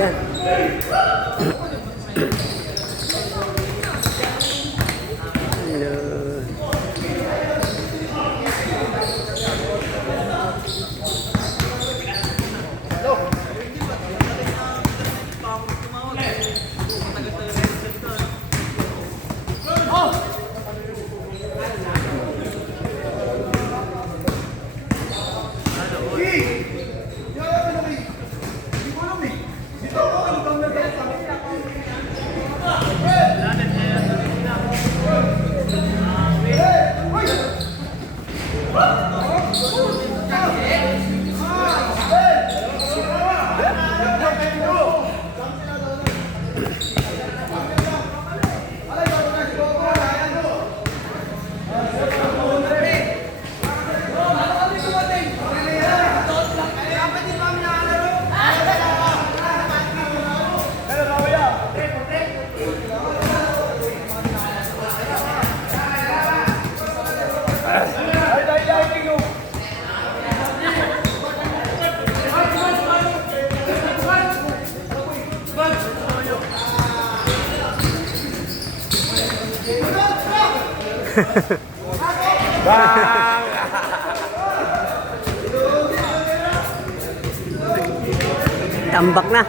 Yan. Hello. Tambak na.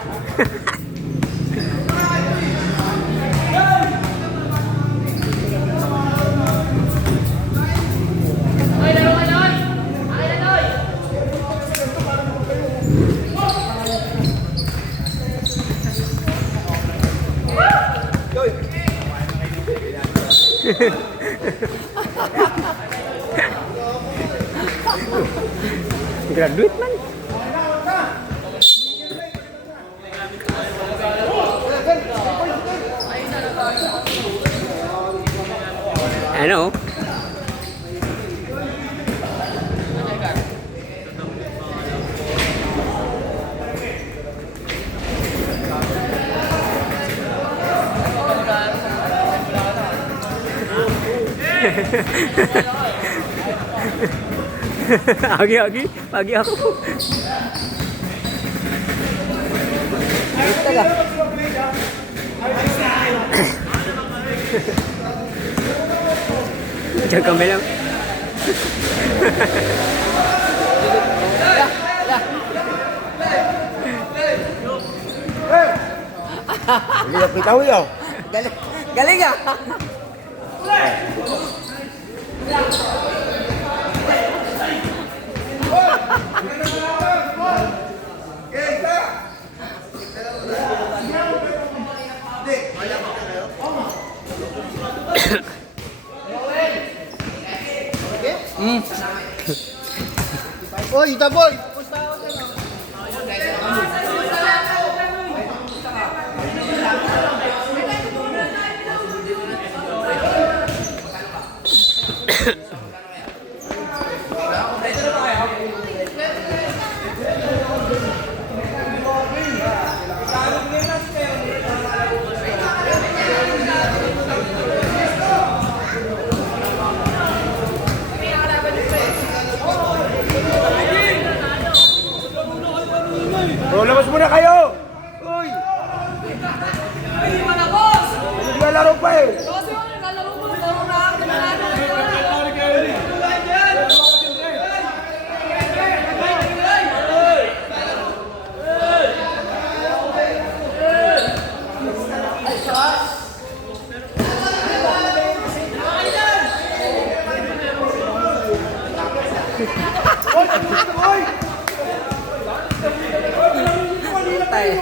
Graduate man. Ano? Pagi aku. Kita jaga melang. Lihat beritahu ya. Galing ya? Oh, kita boy. Oh, labas muna kayo! Uy! Ay, mana boss! Naglalaro pa eh! Boss, yung naglalaro mo, laro na. Oy! Tay.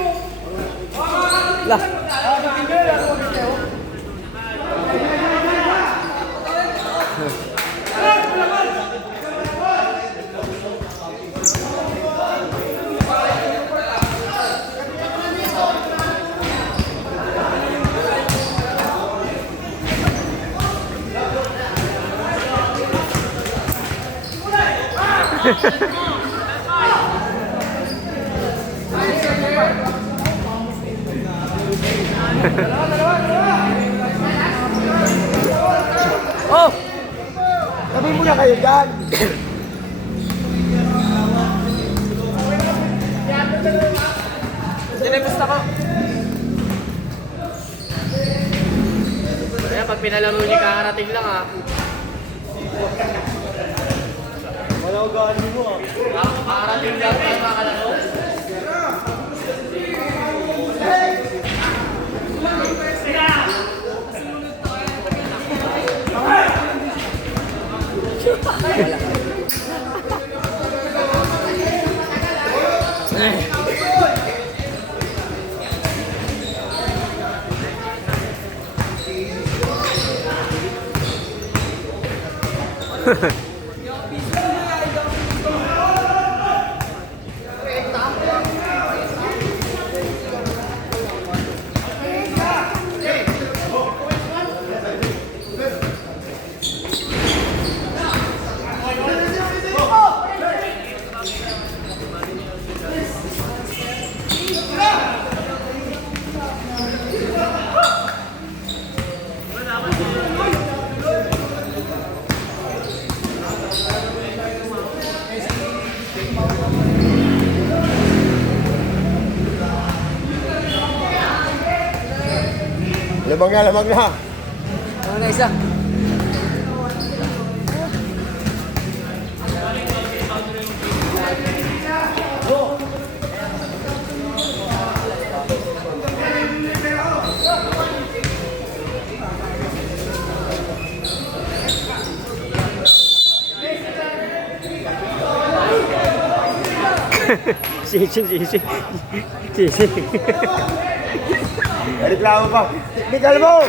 Lah. Oh! Sabi mo na kayo dyan! Diyan ay basta ko. Kaya pag pinalaro niya kakarating lang ah. Wala ko gaano mo ah. Kakarating lang kayo kakalaro. Lamang na. Ano na isa? Sisi. Reklamo pa. Technical mo!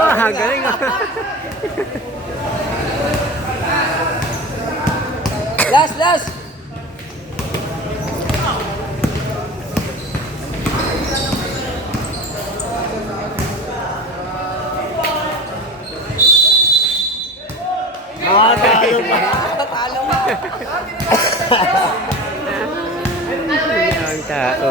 Wah, galing ah. Last. Talo pa. Talo mo. Ang tao.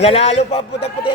Nalalo pa puti-puti.